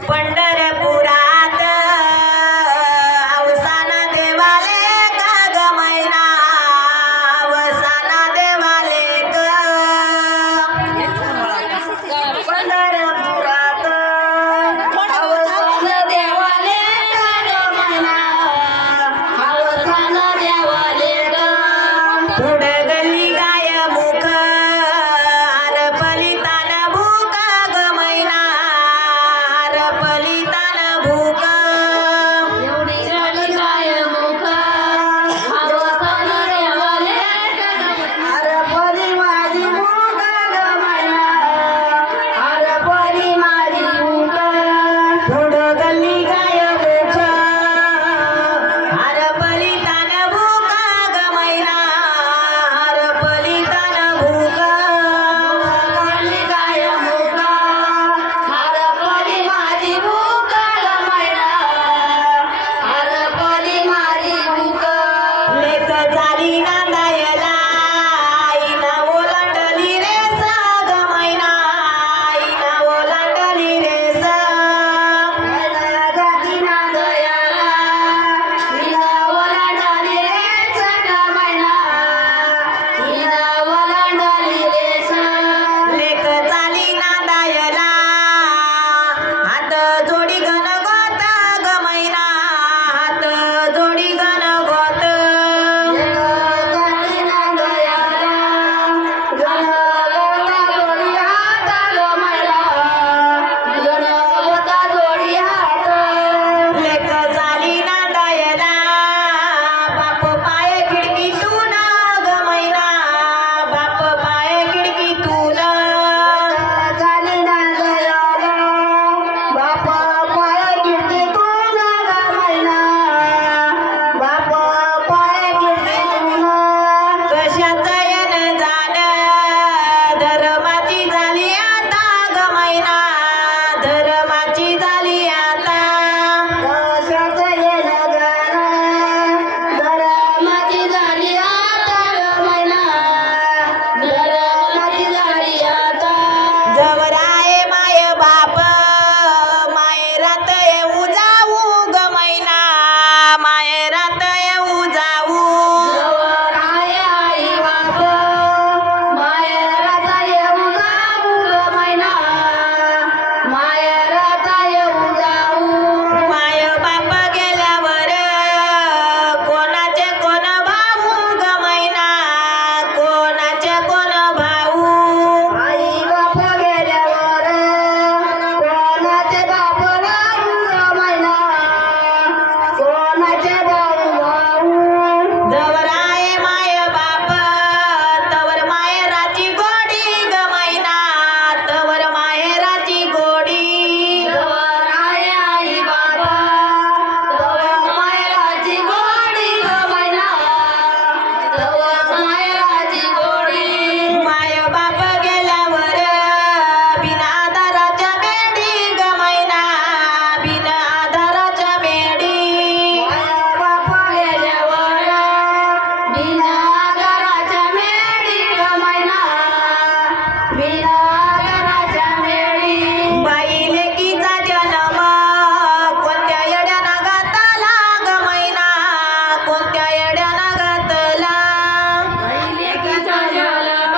पंढरपुरात अवसाना देवाले का ग मैना अवसाना देवाले ग पंढरपुरात अवसाना देवाले का ग मैना अवसाना देवाले ग पुढे गल्ली गाय मुख आरपलितान भूक ग मैना आरपलितान भूक एवढी गल्ली गाय मुख अवसाना देवाले आरपली माझी भूक ग मैना आरपली माझी भूक पुढे गल्ली गाय मुख आरपलितान भूक ग मैना आरपलितान भूक गल्ली गाय मुख आरपली माझी भूक ग मैना आरपली माझी भूक लेक झाली नांदायला आईना ओलांडली रे ग मैना आईना ओलांडली रे जाती नांदायला हिला ओलांडली रे ग मैना हिला ओलांडली रे लेक झाली नांदायला हात जोडी गण गोत ग मैना हात जोडी गण गोत झाली नांदायला गण गोता जोडी हात ग मैना गण गोता जोडी हात लेक झाली नांदायला बाप पाय खिडकीतून ग मैना बाप पाय खिडकीतून झाली नांदायला बाप पाय खिडकीतून ग मैना बाप पाय खिडकीतून कशाच येण झालं धर्माची झाली आता ग मैना धर्माची झाली आता कशाच येण झालं धर्माची झाली आता ग मैना धर्माची झाली आता जवराये माय बाप मायरात येऊ जाऊ ग मैना मायरात येऊ जाऊ जवराये आई बाप मायरात येऊ जाऊ ग मैना मायरात येऊ जाऊ माय बाप गेल्यावर कोणाचे कोण भाऊ ग मैना कोणाचे कोण भाऊ आई बाप गेल्यावर कोणाचे बाप भाऊ ग मैना कोणाचे भाऊ भाऊ जवराये माय बाप तवर माहेराची गोडी ग मैना तवर माहेराची गोडी जवराये आई बाप तवर माहेराची गोडी ग मैना तवर माहेराची गोडी माय बाप गेल्यावर बिना आधाराच्या बेडी ग मैना बिना आधाराच्या बेडी माय बाप गेल्यावर बिना आधाराच्या बेडी ग मैना बिना आधाराच्या बेडी बाई लेकीचा जन्म कोणत्या येड्यानं घातला ग मैना कोणत्या येड्यानं घातला बाई लेकीचा जन्म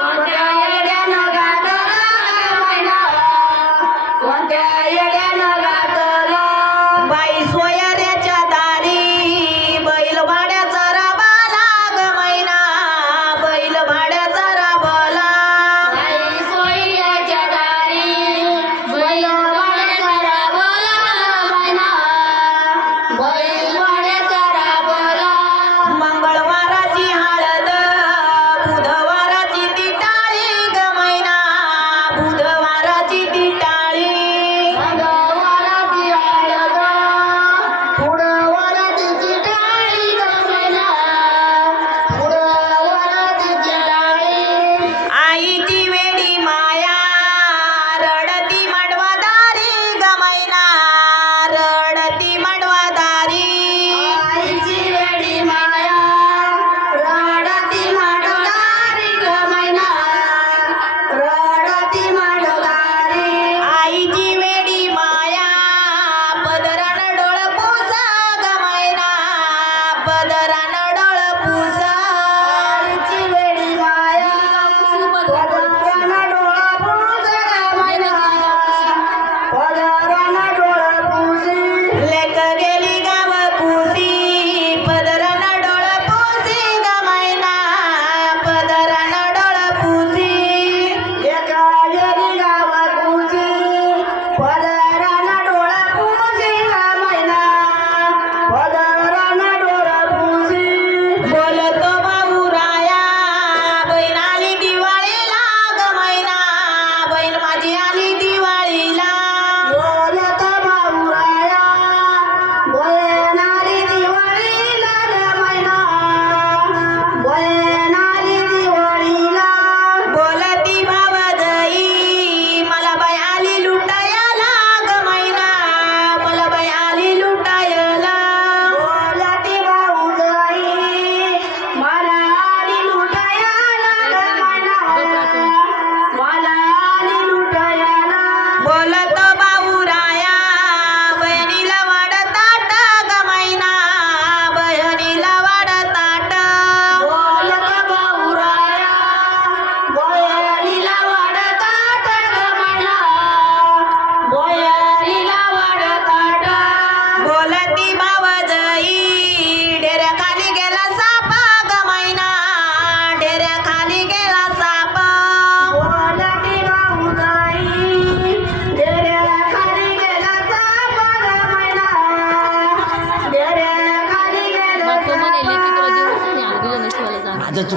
कोणत्या येड्यानं घातला ग मैना कोणत्या येड्यानं घातला बाई सोयऱ्याच्या दारी बैल भाड्याचा राबाला ग मैना बैल भाड्याचा राबाला बाई सोयऱ्याच्या दारी बैल भाड्याचा राबाला ग मैना बैल भाड्याचा राबाला मंगळवाराची हळद बुधवाराची तिटाळी ग मैना बुधवाराची तिटाळी मंगळवाराची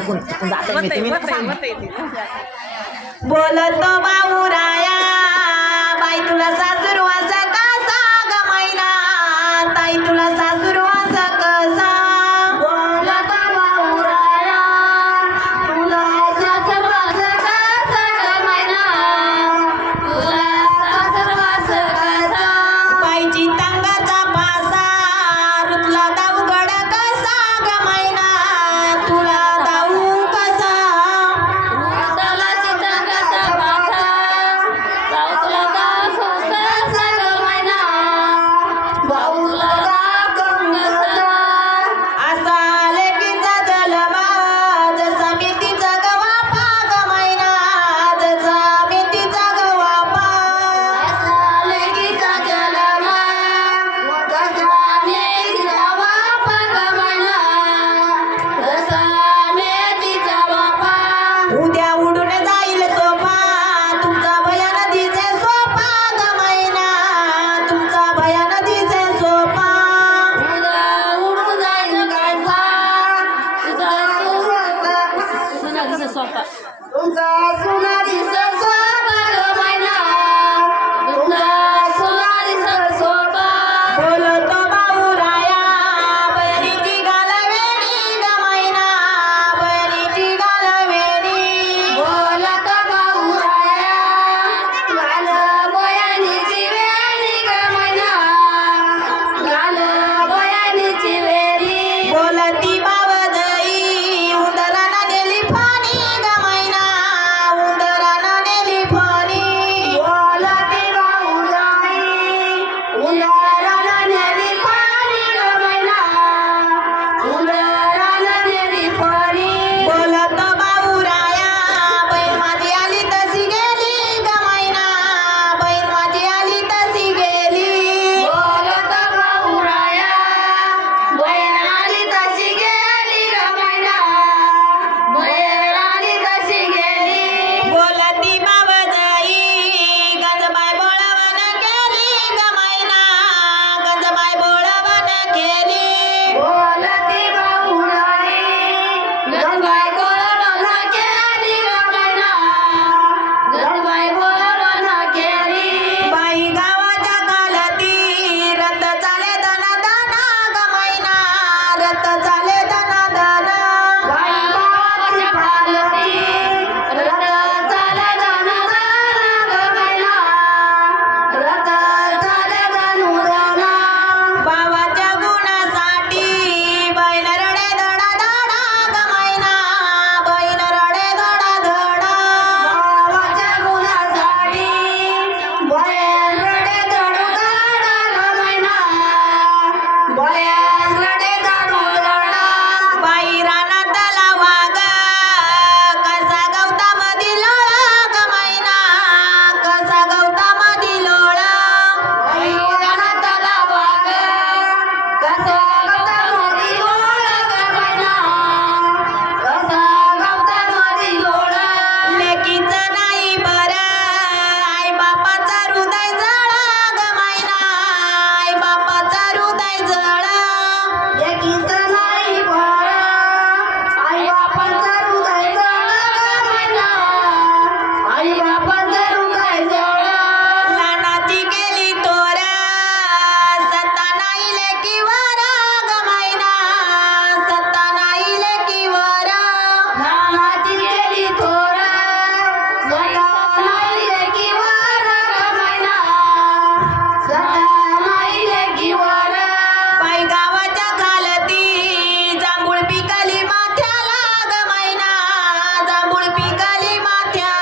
चुकून जाते मी तुम्ही बोलतो बाऊराया बाई तुला सासुरवास कसा ग मैना ताई तुला सासुरवास कसा बोलतो बाऊराया तुला सासुरवास कसा ग मैना तुला सासुरवास कसा बाईची तंगाचा पासा रुतला दाऊगड कसा ग मैना तुला दाऊ कसा उद्या उडून जाईल सोपा तुमचा भया नदीचे सोपा ग मैना तुमचा भया नदीचे सोपा उद्या उडून जाईल सोपा तुमचा सुनारीचा सोपा तुमचा सुनारीचा सोपा ग मैना तुमचा सुनारीचा सोपा बोलतो बाऊराया बहिणीची घालवेणी ग मैना बहिणीची घालवेणी बोलतो बाऊराया घाल बयानीची वेणी ग मैना घाल बयानीची वेणी बोलती बावजई उंदराला नेली फानी ग मैना उंदराला नेली फानी बोलती बाऊराई उंदराला नेली फानी ग मैना उंदराला नेली फानी बोलतो बाऊराया बहीण माझी आली तशी गेली ग मैना बहीण माझी आली तशी गेली बोलतो बाऊराया बहीण आली तशी गेली ग मैना बहीण आली तशी गेली बोलती बावजई गंजबाई बोळवण केली ग मैना गंजबाई बोळवण केली बोलती बाऊराई गंजबाई बोळवण केली ग मैना गंजबाई बोळवण केली बाई गावाच्या कालती रथ चाले दना दना ग मैना रथ चाले दना दना बाई गावाच्या कालती रथ चाले दना दना ग मैना रथ चाले दनु दना बाबाच्या गुणासाठी बहीण रडे धडा धडा ग मैना बहीण रडे धडा धडा बाबाच्या गुणासाठी बहीण रडे धडू धडा ग मैना बहीण रडे धडू धडा बाई रानात वाग कसा गवतामधी लोळा ग मैना कसा गवतामधी लोळा बाई रानात वाग कसा गवतामधी लोळा ग मैना कसा गवतामधी लोळा लेकीचं नाही बरं आई बापाचा हृदय जळा ग मैना आई बापाचा हृदय जळा लेकीचं नाही बरं आई बापाचा हृदय जळा ग मैना आई बापाचा हृदय जळा लहानाची गेली तोर सत्ता नाही लेकीवर ग मैना सत्ता नाही लेकीवर लहानाची गेली तोर सत्ता नाही लेकीवर ग मैना सत्ता नाही लेकीवर बाई गावाच्या खालती जांभूळ पिकाली माथ्याला ग मैना जांभूळ पिकाली माथ्याला